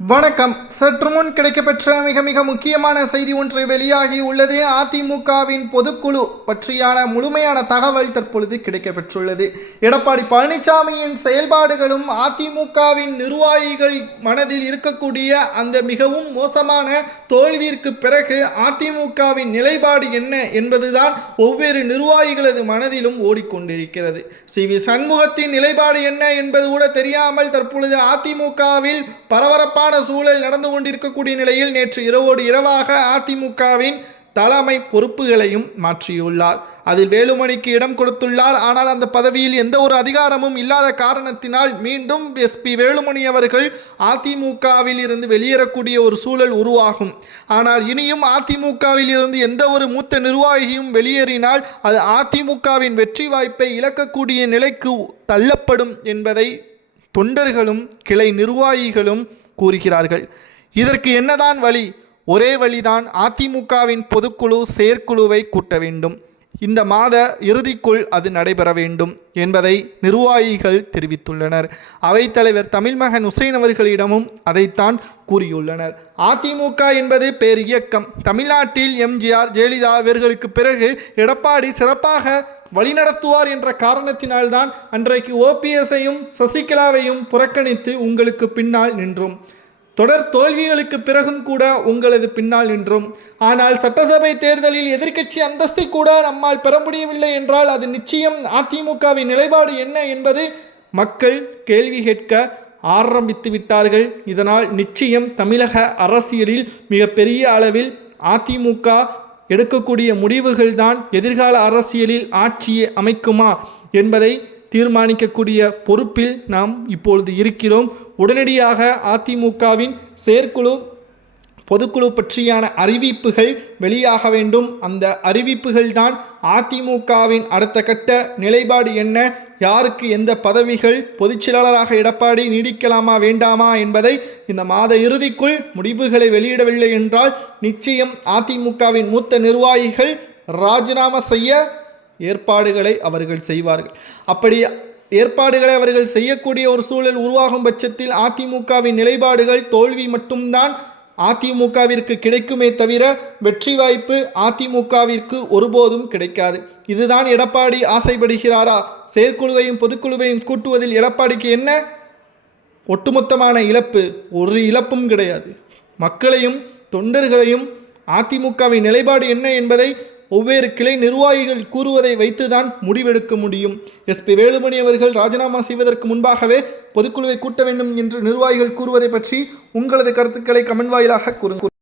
வணக்கம். சற்று முன் கிடைக்கப்பெற்ற மிக முக்கியமான செய்தி ஒன்று வெளியாகி உள்ளது. அதிமுகவின் பொதுக்குழு பற்றியான முழுமையான தகவல் தற்பொழுது கிடைக்கப்பெற்றுள்ளது. எடப்பாடி பழனிசாமியின் செயல்பாடுகளும் அதிமுகவின் நிர்வாகிகள் மனதில் இருக்கக்கூடிய அந்த மிகவும் மோசமான தோல்விற்கு பிறகு அதிமுகவின் நிலைப்பாடு என்ன என்பதுதான் ஒவ்வொரு நிர்வாகிகளது மனதிலும் ஓடிக்கொண்டிருக்கிறது. சி.வி. சண்முகத்தின் நிலைப்பாடு என்ன என்பது கூட தெரியாமல் தற்பொழுது அதிமுகவில் பரபரப்பான சூழல் நடந்து கொண்டிருக்கக்கூடிய நிலையில் நேற்று இரவோடு இரவாக அதிமுகவின் தலைமை பொறுப்புகளையும் மாற்றியுள்ளார். அதில் வேலுமணிக்கு இடம் கொடுத்துள்ளார். ஆனால் அந்த பதவியில் எந்த ஒரு அதிகாரமும் இல்லாத காரணத்தினால் மீண்டும் எஸ்பி வேலுமணி அவர்கள் அதிமுகவில் இருந்து வெளியேறக்கூடிய ஒரு சூழல் உருவாகும். ஆனால் இனியும் அதிமுகவில் இருந்து எந்த ஒரு மூத்த நிர்வாகியும் வெளியேறினால் அது அதிமுகவின் வெற்றி வாய்ப்பை இழக்கக்கூடிய நிலைக்கு தள்ளப்படும் என்பதை தொண்டர்களும் கிளை நிர்வாகிகளும் கூறுகிறார்கள். இதற்கு என்னதான் வழி? ஒரே வழிதான், அதிமுகவின் பொதுக்குழு செயற்குழுவை கூட்ட வேண்டும். இந்த மாத இறுதிக்குள் அது நடைபெற வேண்டும் என்பதை நிர்வாகிகள் தெரிவித்துள்ளனர். அவைத்தலைவர் தமிழ்மகன் உசேன் அவர்களிடமும் அதைத்தான் கூறியுள்ளனர். அதிமுக என்பது பேர் இயக்கம். தமிழ்நாட்டில் எம்ஜிஆர், ஜெயலலிதா இவர்களுக்கு பிறகு எடப்பாடி சிறப்பாக வழிநடத்துவார் என்ற காரணத்தினால்தான் அன்றைக்கு ஓபிஎஸ்ஐயும் சசிகலாவையும் புறக்கணித்து உங்களுக்கு பின்னால் நின்றோம். தொடர் தோல்விகளுக்கு பிறகும் கூட உங்களது பின்னால் நின்றோம். ஆனால் சட்டசபை தேர்தலில் எதிர்க்கட்சி அந்தஸ்தை கூட நம்மால் பெற முடியவில்லை என்றால் அது நிச்சயம் அதிமுகவின் நிலைப்பாடு என்ன என்பது மக்கள் கேள்வி கேட்க ஆரம்பித்து விட்டார்கள். இதனால் நிச்சயம் தமிழக அரசியலில் மிகப்பெரிய அளவில் அதிமுக எடுக்கக்கூடிய முடிவுகள்தான் எதிர்கால அரசியலில் ஆட்சியை அமைக்குமா என்பதை தீர்மானிக்கக்கூடிய பொறுப்பில் நாம் இப்பொழுது இருக்கிறோம். உடனடியாக அதிமுகவின் செயற்குழு பொதுக்குழு பற்றியான அறிவிப்புகள் வெளியாக வேண்டும். அந்த அறிவிப்புகள் தான் அதிமுகவின் அடுத்த கட்ட நிலைப்பாடு என்ன, யாருக்கு எந்த பதவிகள், பொதுச்செயலாளராக எடப்பாடி நீடிக்கலாமா வேண்டாமா என்பதை இந்த மாத இறுதிக்குள் முடிவுகளை வெளியிடவில்லை என்றால் நிச்சயம் அதிமுகவின் மூத்த நிர்வாகிகள் ராஜினாமா செய்ய ஏற்பாடுகளை அவர்கள் செய்வார்கள். அப்படி ஏற்பாடுகளை அவர்கள் செய்யக்கூடிய ஒரு சூழல் உருவாகும் பட்சத்தில் அதிமுகவின் நிலைப்பாடுகள் தோல்வி மட்டும்தான் அதிமுகவிற்கு கிடைக்குமே தவிர வெற்றி வாய்ப்பு அதிமுகவிற்கு ஒருபோதும் கிடைக்காது. இதுதான் எடப்பாடி ஆசைப்படுகிறாரா? செயற்குழுவையும் பொதுக்குழுவையும் கூட்டுவதில் எடப்பாடிக்கு என்ன ஒட்டுமொத்தமான இழப்பு? ஒரு இழப்பும் கிடையாது. மக்களையும் தொண்டர்களையும் அதிமுகவின் நிலைப்பாடு என்ன என்பதை ஒவ்வொரு கிளை நிர்வாகிகள் கூறுவதை வைத்துதான் முடிவெடுக்க முடியும். எஸ்பி வேலுமணி அவர்கள் ராஜினாமா செய்வதற்கு முன்பாகவே பொதுக்குழுவை கூட்ட வேண்டும் என்று நிர்வாகிகள் கூறுவதை பற்றி உங்களது கருத்துக்களை கமெண்ட் வாயிலாக கூறுங்கள்.